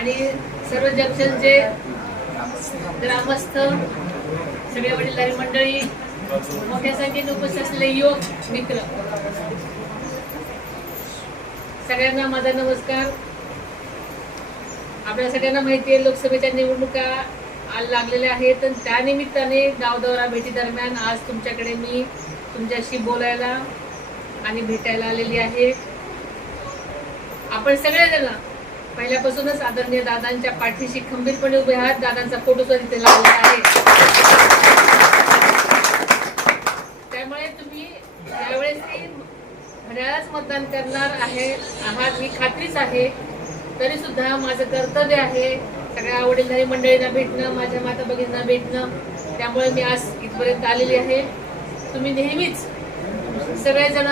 आणि सर्व जंक्शनचे ग्रामस्थ सगळे वडीलधारी मंडळी मोठ्या संख्येने उपस्थित असलेले युवक मित्र. सगळ्यांना माझा नमस्कार. आपल्या सगळ्यांना माहिती आहे लोकसभेच्या निवडणुका लागलेल्या आहेत. आणि त्या निमित्ताने गावदौरा भेटी दरम्यान आज तुमच्याकडे मी तुमच्याशी बोलायला आणि भेटायला आलेली आहे. आपण सगळेजण पहिल्यापासूनच आदरणीय दादांच्या पाठीशी खंबीरपणे उभे आहात. दादांचा फोटो सुद्धा तिथे लागला आहे. त्यामुळे तुम्ही यावेळेसही घड्याळच मतदान करणार आहे आहात ही खात्रीच आहे तरी सुद्धा माझं कर्तव्य आहे सगळ्या आवडीलधारी मंडळींना भेटणं माझ्या माता भगिनींना भेटणं. त्यामुळे मी आज इथपर्यंत आलेली आहे. तुम्ही नेहमीच सगळेजण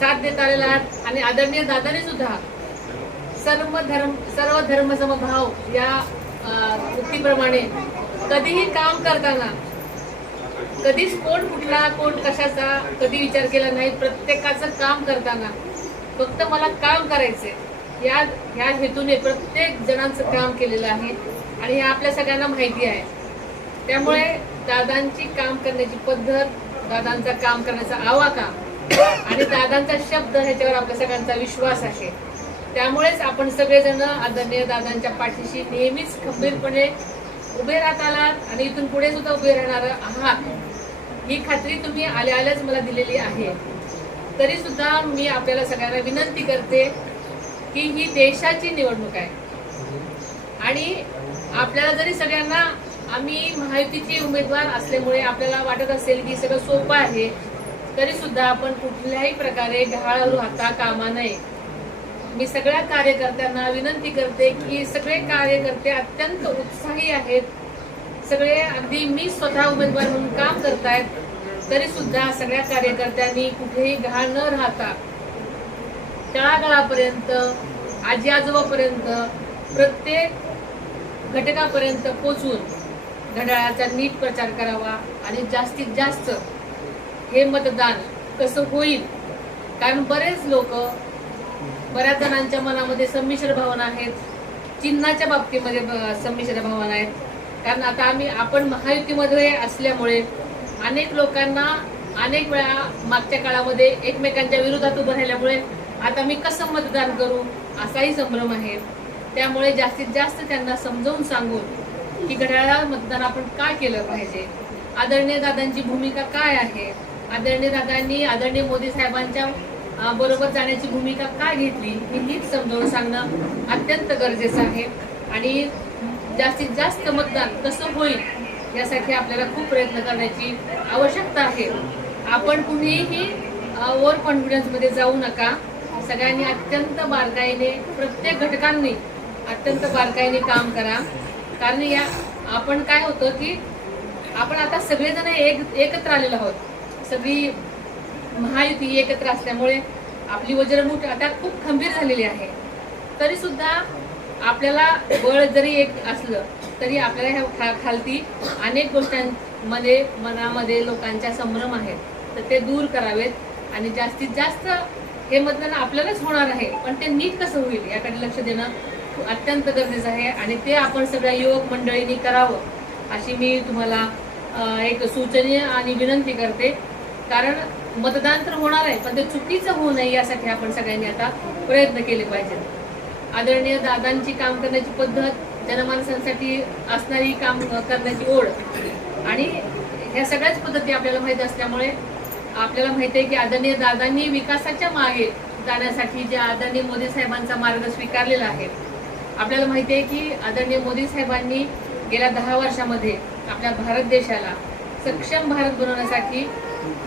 साथ देत आलेला आहात आणि आदरणीय दादाने सुद्धा सर्व धर्म सर्व धर्म समभाव या अं, उक्तीप्रमाणे कधीही काम करताना कधीच कोण कुठला कोण कशाचा कधी विचार केला नाही प्रत्येकाचं काम करताना फक्त मला काम करायचंय. या ह्या हेतूने प्रत्येक जणांचं काम केलेलं आहे आणि हे आपल्या सगळ्यांना माहिती आहे. त्यामुळे दादांची काम करण्याची पद्धत दादांचा काम करण्याचा आवाका आणि दादांचा शब्द ह्याच्यावर आपल्या सगळ्यांचा विश्वास आहे. त्यामुळेच आपण सगळेजण आदरणीय दादांच्या पाठीशी नेहमीच खंबीरपणे उभे राहत आलात आणि इथून पुढे सुद्धा उभे राहणार आहात. ही खात्री तुम्ही आल्या आल्याच मला दिलेली आहे. तरी सुद्धा मी आपल्याला सगळ्यांना विनंती करते की ही देशाची निवडणूक आहे. आणि आपल्याला जरी सगळ्यांना आम्ही महायुतीचे उमेदवार असल्यामुळे आपल्याला वाटत असेल की सगळं सोपं आहे तरी सुद्धा आपण कुठल्याही प्रकारे गहाळ राहता कामा नये. मी सगळ्या कार्यकर्त्यांना विनंती करते की सगळे कार्यकर्ते अत्यंत उत्साही आहेत. सगळे अगदी मी स्वतः उमेदवार म्हणून काम करतायत तरी सुद्धा सगळ्या कार्यकर्त्यांनी कुठेही घाण न राहता तळागाळापर्यंत आजी आजोबापर्यंत प्रत्येक घटकापर्यंत पोचून घड्याळाचा नीट प्रचार करावा आणि जास्तीत जास्त हे मतदान कसं होईल? कारण बरेच लोक बऱ्याच जणांच्या मनामध्ये संमिश्र भावना आहेत. चिन्हाच्या बाबतीमध्ये ब- संमिश्र भावना आहेत. कारण आता आम्ही आपण महायुतीमध्ये असल्यामुळे अनेक लोकांना अनेक वेळा मागच्या काळामध्ये एकमेकांच्या विरोधात उभं राहिल्यामुळे आता मी कसं मतदान करू असाही संभ्रम आहे. त्यामुळे जास्तीत जास्त त्यांना समजावून सांगून की घड्याळा मतदान आपण काय केलं पाहिजे? आदरणीय दादांची भूमिका काय आहे? आदरणीय दादांनी आदरणीय मोदी साहेबांच्या बरोबर जाण्याची भूमिका काय घेतली हे नीट समजावून सांगणं अत्यंत गरजेचं आहे. आणि जास्तीत जास्त मतदान कसं होईल यासाठी आपल्याला खूप प्रयत्न करण्याची आवश्यकता आहे. आपण कुणीही ओव्हर कॉन्फिडन्समध्ये जाऊ नका. सगळ्यांनी अत्यंत बारकाईने प्रत्येक घटकांनी अत्यंत बारकाईने काम करा. कारण या आपण काय होतं की आपण आता सगळेजण एक एकत्र आलेलो आहोत. सगळी महायुती एकत्र असल्यामुळे आपली वज्रमुठ आता खूप खंबीर झालेली आहे. तरी सुद्धा आपल्याला बळ जरी एक असलं तरी आपल्याला ह्या खा- खालती अनेक गोष्टींमध्ये मनामध्ये लोकांच्या संभ्रम आहेत. तर ते दूर करावेत आणि जास्तीत जास्त हे मतदान आपल्यालाच होणार आहे. पण ते नीट कसं होईल याकडे लक्ष देणं अत्यंत गरजेचं आहे आणि ते आपण सगळ्या युवक मंडळींनी करावं अशी मी तुम्हाला एक सूचनीय आणि विनंती करते. कारण मतदान तर होणार आहे पण ते चुकीचं होऊ नये यासाठी आपण सगळ्यांनी आता प्रयत्न केले पाहिजेत. आदरणीय दादांची काम करण्याची पद्धत जनमानसांसाठी असणारी काम करण्याची ओढ आणि ह्या सगळ्याच पद्धती आपल्याला माहीत असल्यामुळे आपल्याला माहिती आहे की आदरणीय दादांनी विकासाच्या मागे जाण्यासाठी जे आदरणीय मोदी साहेबांचा मार्ग स्वीकारलेला आहे आपल्याला माहिती आहे की आदरणीय मोदी साहेबांनी गेल्या दहा वर्षामध्ये आपल्या भारत देशाला सक्षम भारत बनवण्यासाठी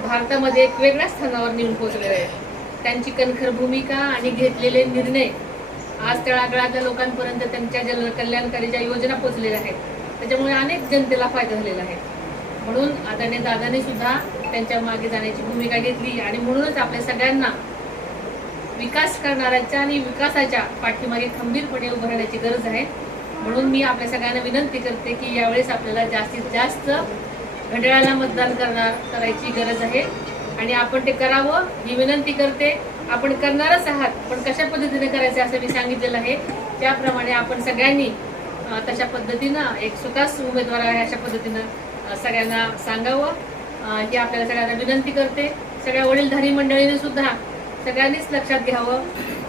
भारतामध्ये एक वेगळ्या स्थानावर नेऊन पोहोचलेले आहेत त्यांची कणखर भूमिका आणि घेतलेले निर्णय आज तळागळातल्या लोकांपर्यंत त्यांच्या जनकल्याणकारी ज्या योजना पोचलेल्या आहेत. त्याच्यामुळे अनेक जनतेला फायदा झालेला आहे. म्हणून आदरणीय दादाने सुद्धा त्यांच्या मागे जाण्याची भूमिका घेतली आणि म्हणूनच आपल्या सगळ्यांना विकास करणाऱ्याच्या आणि विकासाच्या पाठीमागे खंबीरपणे उभं राहण्याची गरज आहे. म्हणून मी आपल्या सगळ्यांना विनंती करते की यावेळेस आपल्याला जास्तीत जास्त घड्याळाला मतदान करणार करायची गरज आहे. आणि आपण ते करावं ही विनंती करते. आपण करणारच आहात पण कशा पद्धतीने करायचं असं मी सांगितलेलं आहे. त्याप्रमाणे आपण सगळ्यांनी तशा पद्धतीनं एक स्वतःच उमेदवार आहे अशा पद्धतीनं सगळ्यांना सांगावं. अ, ही आपल्याला सगळ्यांना विनंती करते. सगळ्या वडीलधारी मंडळीने सुद्धा सगळ्यांनीच लक्षात घ्यावं.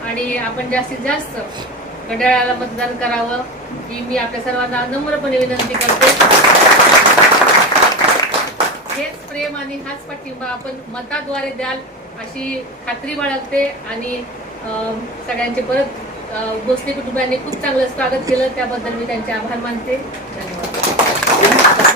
आणि आपण जास्तीत जास्त घड्याळाला मतदान करावं ही मी आपल्या सर्वांना नम्रपणे विनंती करते. हेच प्रेम आणि हाच पाठिंबा आपण मताद्वारे द्याल अशी खात्री बाळगते आणि सगळ्यांचे परत भोसले कुटुंबियांनी खूप चांगलं स्वागत केलं. त्याबद्दल मी त्यांचे आभार मानते. धन्यवाद.